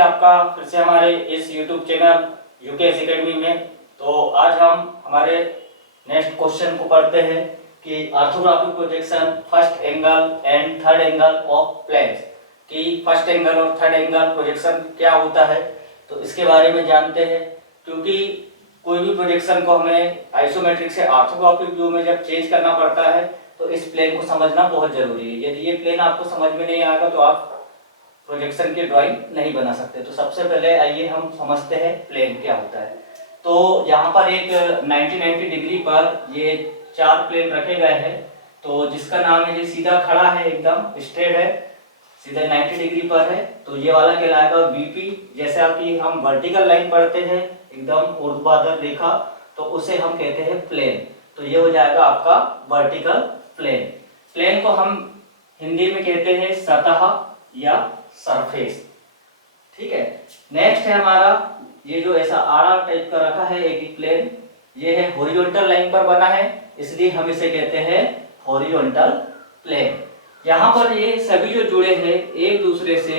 है आपका फिर से हमारे इस YouTube चैनल यूकेएस एकेडमी में। तो आज हम हमारे नेक्स्ट क्वेश्चन को पढ़ते हैं कि orthographic projection first angle and third angle of planes, कि फर्स्ट एंगल और थर्ड एंगल प्रोजेक्शन क्या होता है, तो इसके बारे में जानते हैं। क्योंकि कोई भी प्रोजेक्शन को हमें आइसोमेट्रिक से ऑर्थोग्राफिक व्यू में जब चेंज करना पड़ता है तो इस प्लेन को समझना बहुत जरूरी है। यदि ये प्लेन आपको समझ में नहीं आएगा तो आप प्रोजेक्शन की ड्राइंग नहीं बना सकते। तो सबसे पहले आइए हम समझते हैं प्लेन क्या होता है। तो यहाँ पर एक 90 डिग्री पर ये चार प्लेन रखे गए हैं, तो जिसका नाम है, ये सीधा खड़ा है, एकदम स्ट्रेट है, सीधा 90 डिग्री पर है, तो ये वाला कहलाएगा बीपी। जैसे आपकी हम वर्टिकल लाइन पढ़ते हैं एकदम ऊर्ध्वाधर रेखा, तो उसे हम कहते हैं प्लेन। तो ये हो जाएगा आपका वर्टिकल प्लेन। प्लेन को हम हिंदी में कहते हैं सतह या सरफेस। ठीक है। नेक्स्ट है हमारा ये जो ऐसा आड़ा टाइप का रखा है एक प्लेन, ये है हॉरिजॉन्टल लाइन पर बना है, इसलिए हम इसे कहते हैं हॉरिजॉन्टल प्लेन। यहाँ पर ये सभी जो जुड़े हैं एक दूसरे से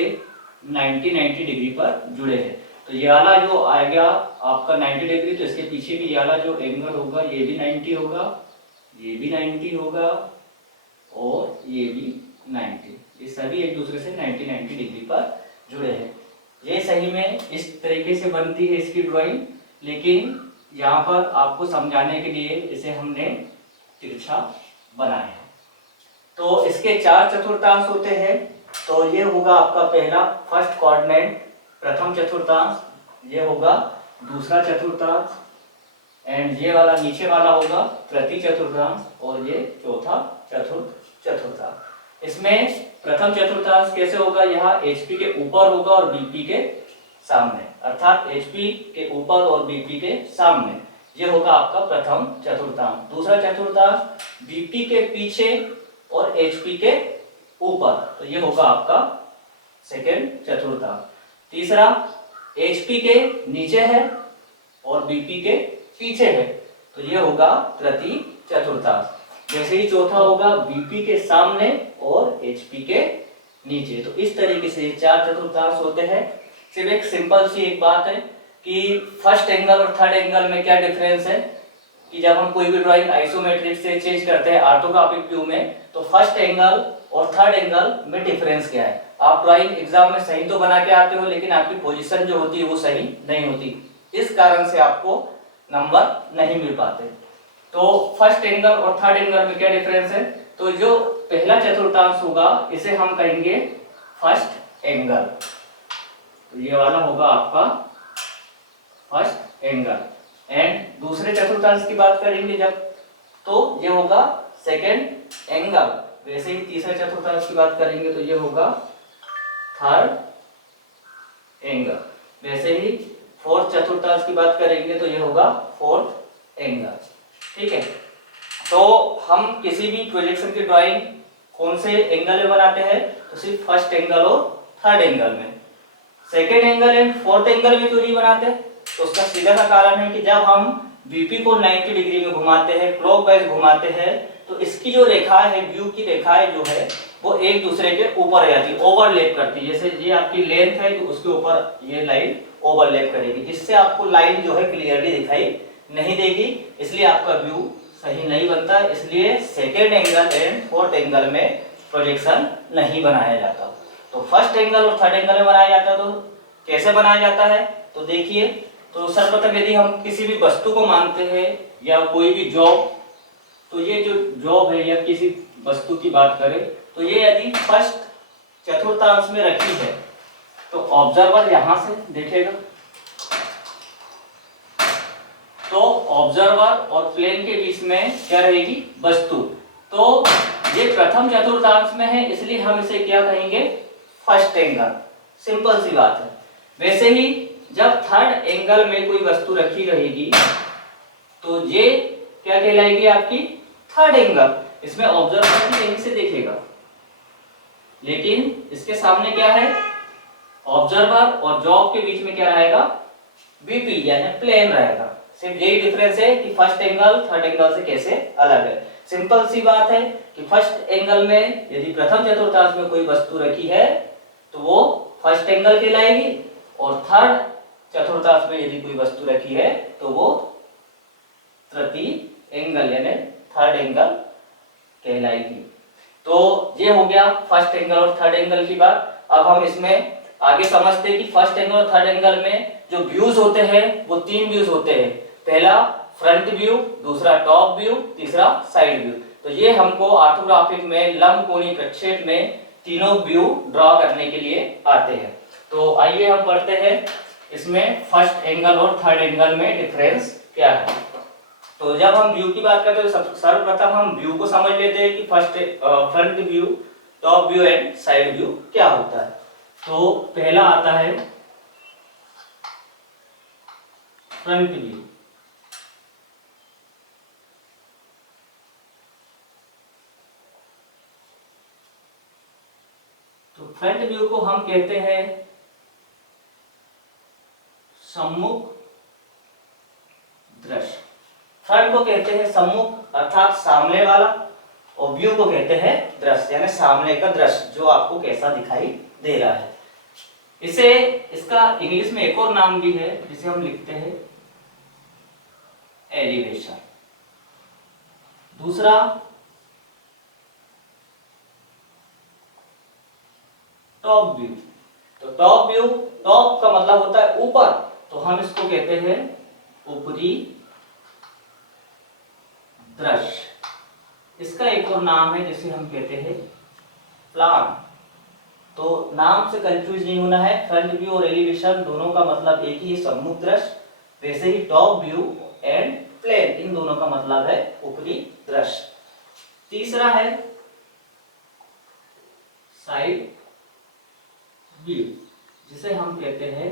90 डिग्री पर जुड़े हैं। तो ये वाला जो आएगा आपका 90 डिग्री, तो इसके पीछे भी ये वाला जो एंगल होगा ये भी 90 होगा, ये भी 90 होगा और ये भी 90। ये सभी एक दूसरे से 90 डिग्री पर जुड़े हैं। ये सही में इस तरीके से बनती है इसकी ड्राइंग, लेकिन यहाँ पर आपको समझाने के लिए इसे हमने तिरछा बनाया है। तो इसके चार चतुर्थांश होते हैं। तो ये होगा आपका पहला फर्स्ट कोऑर्डिनेट, प्रथम चतुर्थांश, ये होगा दूसरा चतुर्थांश, एंड ये वाला नीचे वाला होगा तृतीय चतुर्थांश, और ये चौथा चतुर्थांश। इसमें प्रथम चतुर्थांश कैसे होगा, यहाँ HP के ऊपर होगा और BP के सामने, अर्थात HP के ऊपर और BP के सामने, ये होगा आपका प्रथम चतुर्थांश। दूसरा चतुर्थांश BP के पीछे और HP के ऊपर, तो ये होगा आपका सेकेंड चतुर्थांश। तीसरा HP के नीचे है और BP के पीछे है, तो ये होगा तृतीय चतुर्थांश। जैसे ही चौथा होगा BP के सामने और HP के नीचे। तो इस तरीके से चार चतुर्थांश होते हैं। सिर्फ एक सिंपल सी एक बात है कि फर्स्ट एंगल और थर्ड एंगल में क्या डिफरेंस है, कि जब हम कोई भी ड्राइंग आइसोमेट्रिक से चेंज करते हैं ऑर्थोग्राफिक व्यू में, तो फर्स्ट एंगल और थर्ड एंगल में डिफरेंस क्या है। आप ड्राइंग एग्जाम में सही तो बना के आते हो, लेकिन आपकी पोजीशन जो होती है वो सही नहीं होती, इस कारण से आपको नंबर नहीं मिल पाते। तो फर्स्ट एंगल और थर्ड एंगल में क्या डिफरेंस है, तो जो पहला चतुर्थांश होगा इसे हम कहेंगे फर्स्ट एंगल, तो ये वाला होगा आपका फर्स्ट एंगल। एंड दूसरे चतुर्थांश की बात करेंगे जब, तो ये होगा सेकेंड एंगल। वैसे ही तीसरे चतुर्थांश की बात करेंगे तो ये होगा थर्ड एंगल। वैसे ही फोर्थ चतुर्थांश की बात करेंगे तो ये होगा फोर्थ एंगल। ठीक है। तो हम किसी भी प्रोजेक्शन की ड्राइंग कौन से एंगल में बनाते हैं, तो सिर्फ फर्स्ट एंगल और थर्ड एंगल में। Second angle and fourth angle में क्यों नहीं बनाते, तो उसका सीधा सा कारण है कि जब हम BP को 90 डिग्री में घुमाते हैं, क्लॉकवाइज घुमाते हैं, तो इसकी जो रेखा है, व्यू की रेखाएं जो है वो एक दूसरे के ऊपर आ जाती है, ओवरलैप करती है। जैसे ये आपकी लेंथ है तो उसके ऊपर ये लाइन ओवरलैप करेगी, जिससे आपको लाइन जो है क्लियरली दिखाई नहीं देगी, इसलिए आपका व्यू सही नहीं बनता। इसलिए second angle and fourth angle में प्रोजेक्शन नहीं बनाया जाता। तो फर्स्ट एंगल और थर्ड एंगल में बनाया जाता है। तो कैसे बनाया जाता है, तो देखिए। तो सर्वप्रथम यदि हम किसी भी वस्तु को मानते हैं या कोई भी जॉब, तो ये जो जॉब है या किसी वस्तु की बात करें, तो ये यदि फर्स्ट चतुर्थांश में रखी है तो ऑब्जर्वर यहां से देखेगा, तो ऑब्जर्वर और प्लेन के बीच में क्या रहेगी, वस्तु। तो ये प्रथम चतुर्थांश में है, इसलिए हम इसे क्या कहेंगे, फर्स्ट एंगल। सिंपल सी बात है। वैसे ही जब थर्ड एंगल में कोई वस्तु रखी रहेगी तो ये क्या कहलाएगी, आपकी थर्ड एंगल। इसमें ऑब्जर्वर भी यहीं से देखेगा, लेकिन इसके सामने क्या है, ऑब्जर्वर और जॉब के बीच में क्या रहेगा, BP यानी प्लेन रहेगा। सिर्फ यही डिफरेंस है कि फर्स्ट एंगल थर्ड एंगल से कैसे अलग है। सिंपल सी बात है कि फर्स्ट एंगल में यदि प्रथम चतुर्थांश में कोई वस्तु रखी है तो वो फर्स्ट एंगल कहलाएगी, और थर्ड चतुर्थांश में यदि कोई वस्तु रखी है तो वो तृतीय एंगल यानी थर्ड एंगल कहलाएगी। तो ये हो गया फर्स्ट एंगल और थर्ड एंगल की बात। अब हम इसमें आगे समझते हैं कि फर्स्ट एंगल और थर्ड एंगल में जो व्यूज होते हैं वो तीन व्यूज होते हैं। पहला फ्रंट व्यू, दूसरा टॉप व्यू, तीसरा साइड व्यू। तो ये हमको ऑर्थोग्राफिक में लंबकोणीय प्रक्षेप में तीनों व्यू ड्रॉ करने के लिए आते हैं। तो आइए हम पढ़ते हैं इसमें फर्स्ट एंगल और थर्ड एंगल में डिफरेंस क्या है। तो जब हम व्यू की बात करते हैं तो सर्वप्रथम हम व्यू को समझ लेते हैं कि front view, top view and side view क्या होता है। तो पहला आता है फ्रंट व्यू। तो फ्रंट व्यू को हम कहते हैं सम्मुख दृश्य। फ्रंट को कहते हैं सम्मुख अर्थात सामने वाला, और व्यू को कहते हैं दृश्य यानी सामने का दृश्य जो आपको कैसा दिखाई दे रहा है। इसे इसका इंग्लिश में एक और नाम भी है जिसे हम लिखते हैं एलिवेशन। दूसरा टॉप व्यू। तो टॉप व्यू, टॉप का मतलब होता है ऊपर, तो हम इसको कहते हैं ऊपरी दृश्य। इसका एक और नाम है जिसे हम कहते हैं प्लान। तो नाम से कंफ्यूज नहीं होना है, फ्रंट व्यू और एलिवेशन दोनों का मतलब एक ही है, सम्मुख दृश्य। वैसे ही टॉप व्यू एंड प्लेन, इन दोनों का मतलब है ऊपरी दृश्य। तीसरा है साइड व्यू जिसे हम कहते हैं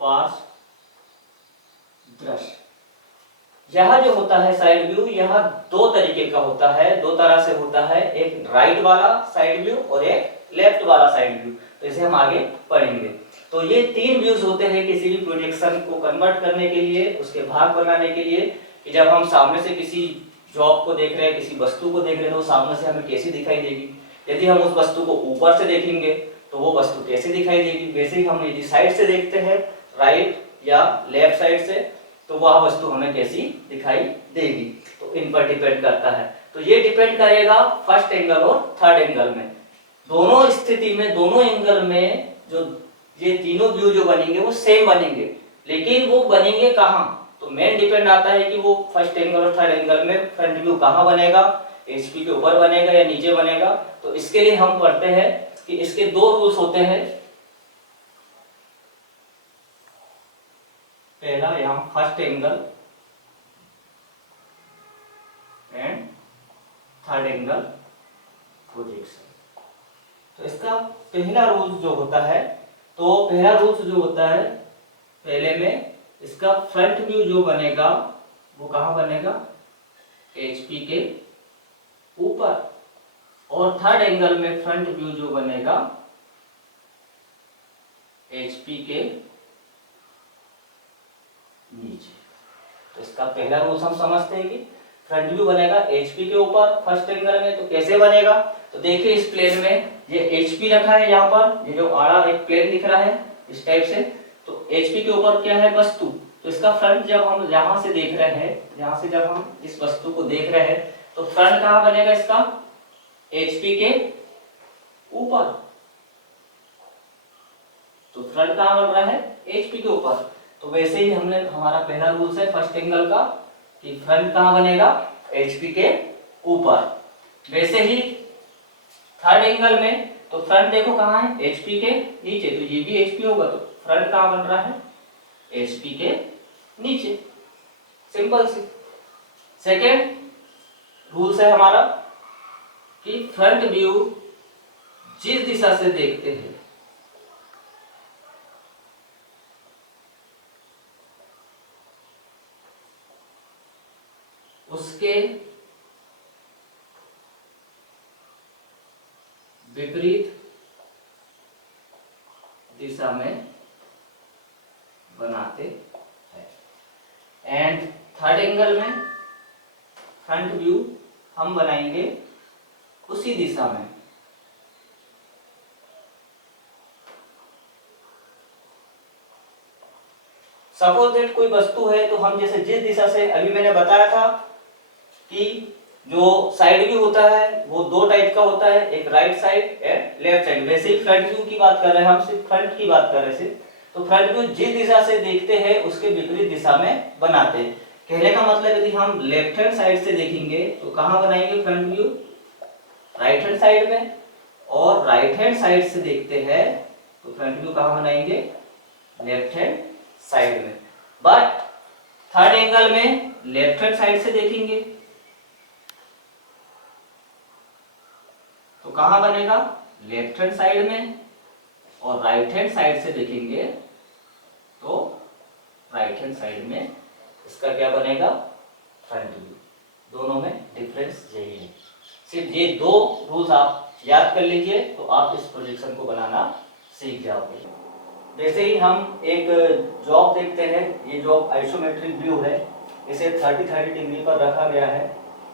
पार्श्व दृश्य। यह जो होता है साइड व्यू, यह दो तरीके का होता है, दो तरह से होता है, एक राइट वाला साइड व्यू और एक लेफ्ट वाला साइड व्यू। तो इसे हम आगे पढ़ेंगे। तो ये तीन व्यूज होते हैं किसी भी प्रोजेक्शन को कन्वर्ट करने के लिए, उसके भाग बनाने के लिए, कि जब हम सामने से किसी जॉब को देख रहे हैं, किसी वस्तु को देख रहे हैं तो सामने से हमें कैसी दिखाई देगी। यदि हम उस वस्तु को ऊपर से देखेंगे तो वो वस्तु कैसे दिखाई देगी। वैसे ही हम यदि साइड से देखते हैं, राइट या लेफ्ट साइड से, तो वह वस्तु हमें कैसी दिखाई देगी। तो इन पर डिपेंड करता है। तो ये डिपेंड करेगा फर्स्ट एंगल और थर्ड एंगल में। दोनों स्थिति में, दोनों एंगल में जो ये तीनों व्यू जो बनेंगे वो सेम बनेंगे, लेकिन वो बनेंगे कहाँ, तो मेन डिपेंड आता है कि वो फर्स्ट एंगल और थर्ड एंगल में फ्रंट व्यू कहाँ बनेगा, एचपी के ऊपर बनेगा या नीचे बनेगा। तो इसके लिए हम पढ़ते हैं कि इसके दो रूल्स होते हैं। पहला यहाँ first angle and third angle projection. तो इसका पहला रूल जो होता है, तो पहला रूल जो होता है, पहले में इसका फ्रंट व्यू जो बनेगा वो कहाँ बनेगा, एचपी के ऊपर, और थर्ड एंगल में फ्रंट व्यू जो बनेगा एचपी के नीचे। तो इसका पहला रूल हम समझते हैं कि फ्रंट व्यू बनेगा एचपी के ऊपर फर्स्ट एंगल में। तो कैसे बनेगा, तो देखिए इस प्लेन में ये एचपी रखा है, यहाँ पर ये जो आड़ा एक प्लेन दिख रहा है इस टाइप से। तो एचपी के ऊपर क्या है, वस्तु। तो इसका फ्रंट जब हम यहाँ से देख रहे हैं, यहाँ से जब हम इस वस्तु को देख रहे हैं, तो फ्रंट कहाँ बनेगा इसका, एचपी के ऊपर। तो फ्रंट कहाँ बन रहा है, एचपी के ऊपर। तो वैसे ही हमने, हमारा पहला रूल है फर्स्ट एंगल का कि फ्रंट कहाँ बनेगा, एचपी के ऊपर। वैसे ही थर्ड एंगल में, तो फ्रंट देखो कहाँ है, एचपी के नीचे। तो ये भी एचपी होगा, तो फ्रंट कहाँ बन रहा है, एचपी के नीचे। सिंपल सी। सेकेंड रूल है हमारा कि फ्रंट व्यू जिस दिशा से देखते हैं उसके विपरीत दिशा में बनाते हैं। एंड थर्ड एंगल में फ्रंट व्यू हम बनाएंगे उसी दिशा में। सपोज दैट कोई वस्तु है, तो हम जैसे जिस दिशा से, अभी मैंने बताया था कि जो साइड व्यू होता है वो दो टाइप का होता है, एक right side and left side. वैसे ही फ्रंट व्यू की बात कर रहे हैं, हम सिर्फ फ्रंट की बात कर रहे हैं। तो फ्रंट व्यू जिस दिशा से देखते हैं उसके विपरीत दिशा में बनाते हैं। कहने का मतलब यदि हम लेफ्ट हैंड साइड से देखेंगे तो कहाँ बनाएंगे front view? Right hand side में। और राइट हैंड साइड से देखते हैं तो फ्रंट व्यू कहाँ बनाएंगे? लेफ्ट हैंड साइड में। बट थर्ड एंगल में लेफ्ट हैंड साइड से देखेंगे तो कहां बनेगा? लेफ्ट हैंड साइड में। और राइट हैंड साइड से देखेंगे तो राइट हैंड साइड में। इसका क्या बनेगा? Front view. दोनों में डिफरेंस यही है। सिर्फ ये दो रूल्स आप याद कर लीजिए तो आप इस प्रोजेक्शन को बनाना सीख जाओगे। जैसे ही हम एक जॉब देखते हैं, ये जॉब आइसोमेट्रिक व्यू है, इसे 30-30 डिग्री पर रखा गया है।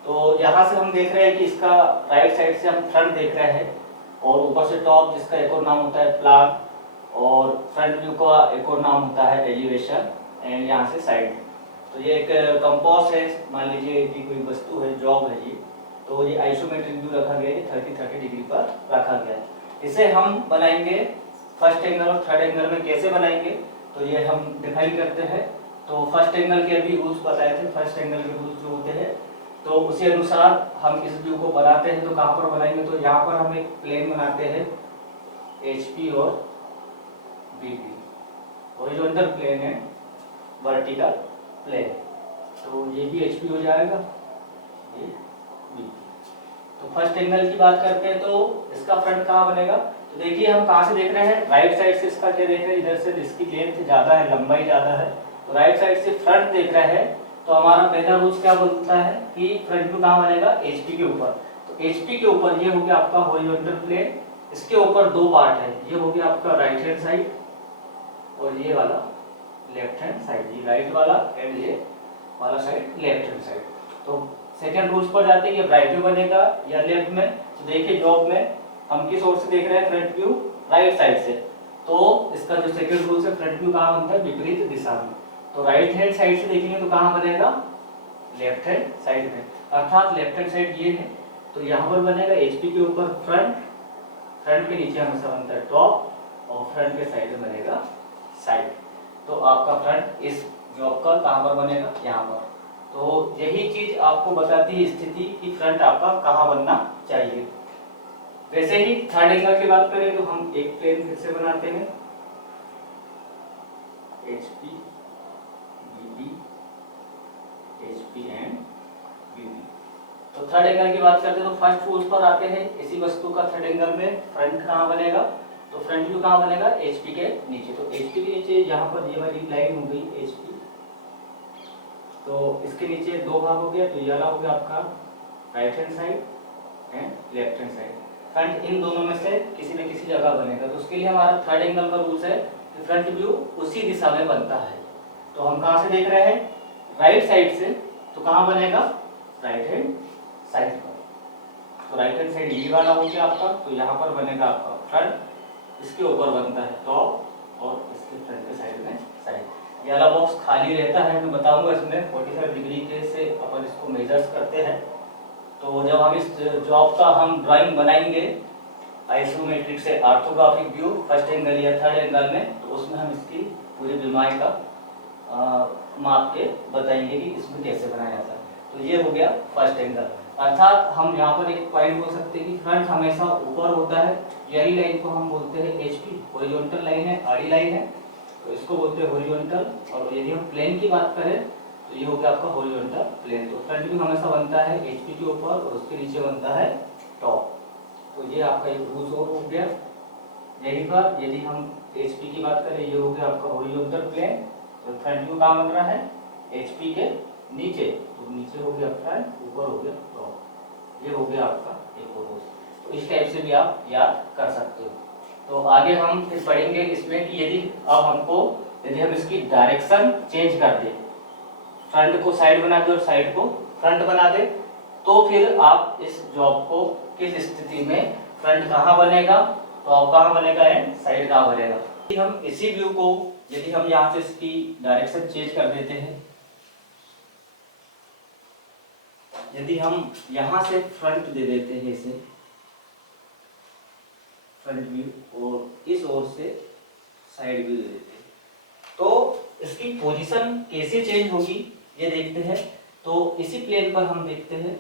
तो यहाँ से हम देख रहे हैं कि इसका राइट साइड से हम फ्रंट देख रहे हैं, और ऊपर से टॉप, जिसका एक और नाम होता है प्लान, और फ्रंट व्यू का एक और नाम होता है एलिवेशन, एंड यहाँ से साइड। तो ये एक कंपास है, मान लीजिए कि कोई वस्तु है, जॉब है ये, तो ये आइसोमेट्रिक व्यू रखा गया है, 30-30 डिग्री पर रखा गया है। इसे हम बनाएंगे फर्स्ट एंगल और थर्ड एंगल में। कैसे बनाएंगे तो ये हम डिफाइन करते हैं। तो फर्स्ट एंगल के अभी रूल्स बताए थे, फर्स्ट एंगल के रूल्स जो होते हैं, तो उसी अनुसार हम इस व्यू को बनाते हैं। तो कहाँ पर बनाएंगे? तो यहाँ पर हम एक प्लेन बनाते हैं, HP और BP, हॉरिजॉन्टल प्लेन है, वर्टिकल प्लेन। तो ये भी HP हो जाएगा, ये BP। तो फर्स्ट एंगल की बात करते हैं तो इसका फ्रंट कहाँ बनेगा? तो देखिए हम कहाँ से देख रहे हैं? राइट साइड से इसका क्या देख रहे हैं? इधर से इसकी लेंथ ज्यादा है, लंबाई ज्यादा है, तो राइट साइड से फ्रंट देख रहे हैं। तो हमारा पहला रूल क्या बोलता है कि फ्रंट व्यू कहाँ बनेगा? HP के ऊपर। तो HP के ऊपर ये हो गया आपका हॉरिजॉन्टल प्लेन, इसके ऊपर दो पार्ट है, ये हो गया आपका राइट हैंड साइड और ये वाला लेफ्ट हैंड साइड, ये राइट वाला एंड ये वाला साइड लेफ्ट हैंड साइड। तो सेकंड रूल्स पर जाते हैं कि राइट व्यू बनेगा या लेफ्ट में। तो देखिए जॉब में हम किस ओर से देख रहे हैं? फ्रंट व्यू राइट साइड से। तो इसका जो सेकंड रूल है, फ्रंट व्यू कहाँ बनता है? विपरीत दिशा में। तो राइट हैंड साइड से देखेंगे तो कहाँ बनेगा? लेफ्ट हैंड साइड में। अर्थात लेफ्ट हैंड साइड ये है, तो यहाँ पर बनेगा HP के ऊपर फ्रंट, फ्रंट के नीचे हमेशा बनता है टॉप, और फ्रंट के साइड में बनेगा साइड। तो आपका फ्रंट इस जॉब का कहाँ पर बनेगा? यहाँ पर। तो यही चीज आपको बताती है स्थिति कि फ्रंट आपका कहाँ बनना चाहिए। वैसे ही थर्ड एंगल की बात करें तो हम एक प्लेन फिर से बनाते हैं, HP, BP, HP and BP। तो थर्ड एंगल की बात करते हैं तो फर्स्ट रूल पर आते हैं। इसी वस्तु का थर्ड एंगल में फ्रंट कहाँ बनेगा? तो फ्रंट व्यू कहाँ बनेगा? HP के नीचे। तो HP के नीचे यहाँ पर ये वाली लाइन हो गई HP, तो इसके नीचे दो भाग हो गया। तो ये वाला हो गया आपका right hand side and left hand side. Front in दोनों में से किसी न किसी जगह बनेगा। तो उसके लिए हमारा थर्ड एंगल का रूल्स है कि फ्रंट व्यू उसी दिशा में बनता है। तो हम कहाँ से देख रहे हैं? राइट साइड से। तो कहाँ बनेगा? राइट हैंड साइड पर। तो राइट हैंड साइड ये वाला हो गया आपका। तो यहाँ पर बनेगा आपका फ्रंट, इसके ऊपर बनता है टॉप, और इसके फ्रंट के साइड में साइड। ये वाला बॉक्स खाली रहता है, मैं बताऊंगा इसमें 45 डिग्री के से अपन इसको मेजर्स करते हैं। तो जब हम इस जॉब का हम ड्राइंग बनाएंगे आइसोमेट्रिक से ऑर्थोग्राफिक व्यू फर्स्ट एंगल या थर्ड एंगल में, तो उसमें हम इसकी पूरी बीमारी का माप के बताएंगे कि इसमें कैसे बनाया जाता है। तो ये हो गया फर्स्ट एंगल। अर्थात हम यहाँ पर एक पॉइंट बोल सकते हैं कि फ्रंट हमेशा ऊपर होता है। यही लाइन को हम बोलते हैं HP, हॉरिजॉन्टल लाइन है, आड़ी लाइन है, तो इसको बोलते हैं हॉरिजॉन्टल। और यदि हम प्लेन की बात करें तो ये हो गया आपका हॉरिजॉन्टल प्लेन। तो फ्रंट व्यू हमेशा बनता है HP के ऊपर और उसके नीचे बनता है टॉप। तो ये आपका एक रूल्स और हो गया। यही पर यदि हम HP की बात करें, ये हो गया आपका हॉरिजॉन्टल प्लेन, तो फ्रंट व्यू कहाँ बन रहा है? HP के नीचे। तो नीचे हो गया फ्रंट, ऊपर हो गया टॉप। ये हो गया आपका एक और रूल्स। तो इस टाइप से भी आप याद कर सकते हो। तो आगे हम फिर पढ़ेंगे इसमें कि यदि हम इसकी डायरेक्शन चेंज कर दें, फ्रंट को साइड बना दे और साइड को फ्रंट बना दे, तो फिर आप इस जॉब को किस स्थिति में फ्रंट कहाँ बनेगा, टॉप कहाँ बनेगा एंड साइड कहाँ बनेगा। हम इसी व्यू को यदि हम यहाँ से इसकी डायरेक्शन चेंज कर देते हैं, यदि हम यहाँ से फ्रंट दे देते हैं इसे फ्रंट व्यू और इस ओर से साइड व्यू दे देते हैं, तो इसकी पोजीशन कैसे चेंज होगी ये देखते हैं। तो इसी प्लेन पर हम देखते हैं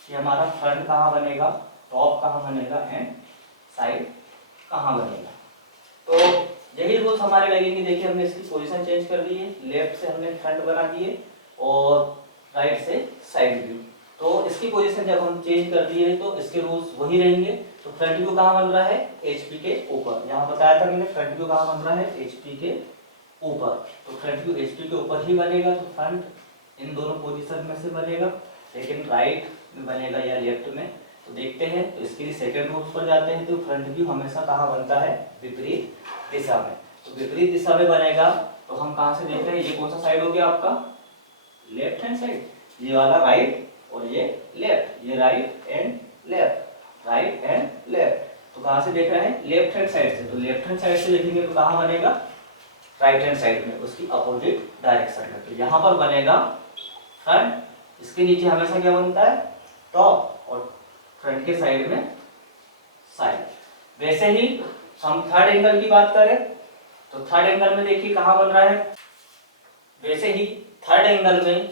कि हमारा फ्रंट कहाँ बनेगा, टॉप कहाँ बनेगा एंड साइड कहाँ बनेगा। तो यही रूल्स हमारे लगेंगे। देखिए हमने इसकी पोजीशन चेंज कर दी है, लेफ्ट से हमने फ्रंट बना दिए और राइट से साइड व्यू। तो इसकी पोजीशन जब हम चेंज कर दिए तो इसके रूल्स वही रहेंगे। तो फ्रंट व्यू कहाँ बन रहा है, एचपी के ऊपर। यहाँ बताया था मैंने फ्रंट व्यू कहाँ बन रहा है, एचपी के ऊपर। तो फ्रंट व्यू एचपी के ऊपर ही बनेगा, तो फ्रंट इन दोनों पोजीशन में से बनेगा, लेकिन राइट में बनेगा या लेफ्ट में। तो देखते हैं, तो इसके लिए सेकंड रूल्स पर जाते हैं। तो फ्रंट व्यू हमेशा कहाँ बनता है, विपरीत दिशा में। तो विपरीत दिशा में बनेगा तो हम कहाँ से देख रहे हैं, ये कौन सा साइड हो गया आपका, लेफ्ट हैंड साइड, ये वाला राइट और ये लेफ्ट, ये right and left, right and left. तो कहाँ से देख रहे हैं, लेफ्ट हैंड साइड से। तो लेफ्ट हैंड साइड से देखेंगे तो कहाँ बनेगा, राइट हैंड साइड में, उसकी अपोजिट डायरेक्शन में। तो यहाँ पर बनेगा फ्रंट, इसके नीचे हमेशा क्या बनता है, टॉप, और फ्रंट के साइड में साइड। वैसे ही हम थर्ड एंगल की बात करें तो थर्ड एंगल में देखिए कहाँ बन रहा है। वैसे ही थर्ड एंगल में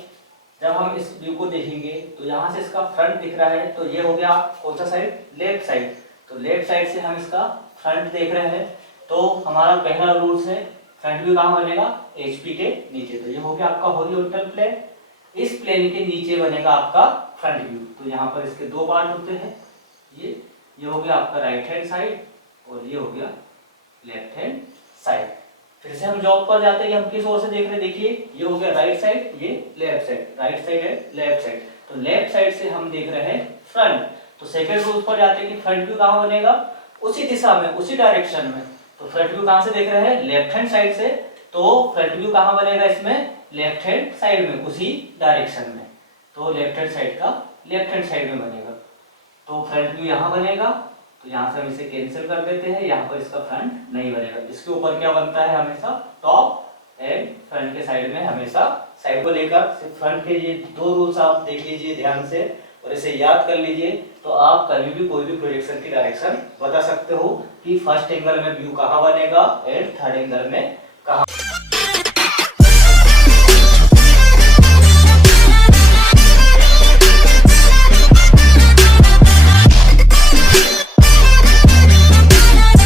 जब हम इस व्यू को देखेंगे तो यहाँ से इसका फ्रंट दिख रहा है, तो ये हो गया कौन सा साइड, लेफ्ट साइड। तो लेफ्ट साइड से हम इसका फ्रंट देख रहे हैं, तो हमारा पहला रूल्स है फ्रंट व्यू कहाँ बनेगा, एचपी के नीचे। तो ये हो गया आपका हॉरिजॉन्टल प्लेन, इस प्लेन के नीचे बनेगा आपका फ्रंट व्यू। तो यहाँ पर इसके दो पार्ट होते हैं, ये हो गया आपका राइट हैंड साइड और ये हो गया लेफ्ट हैंड साइड। फिर से हम जॉब पर जाते हैं, हम किस ओर से देख रहे हैं, देखिए ये हो गया राइट साइड, ये लेफ्ट साइड, राइट साइड है लेफ्ट साइड। तो लेफ्ट साइड से हम देख रहे हैं फ्रंट। तो सेकंड रूल पर जाते हैं कि फ्रंट व्यू कहाँ बनेगा, उसी दिशा में, उसी डायरेक्शन में। तो फ्रंट व्यू कहाँ से देख रहे हैं, लेफ्ट हैंड साइड से। तो फ्रंट व्यू कहाँ बनेगा इसमें, लेफ्ट हैंड साइड में, उसी डायरेक्शन में। तो लेफ्ट हैंड साइड का लेफ्ट हैंड साइड में बनेगा। तो फ्रंट व्यू यहाँ बनेगा, तो यहाँ से हम इसे कैंसिल कर देते हैं, यहाँ पर इसका फ्रंट नहीं बनेगा। इसके ऊपर क्या बनता है हमेशा, टॉप एंड फ्रंट के साइड में हमेशा साइड को लेकर। सिर्फ फ्रंट के ये दो रूल्स आप देख लीजिए ध्यान से और इसे याद कर लीजिए, तो आप कभी भी कोई भी प्रोजेक्शन की डायरेक्शन बता सकते हो कि फर्स्ट एंगल में व्यू कहाँ बनेगा एंड थर्ड एंगल में कहाँ।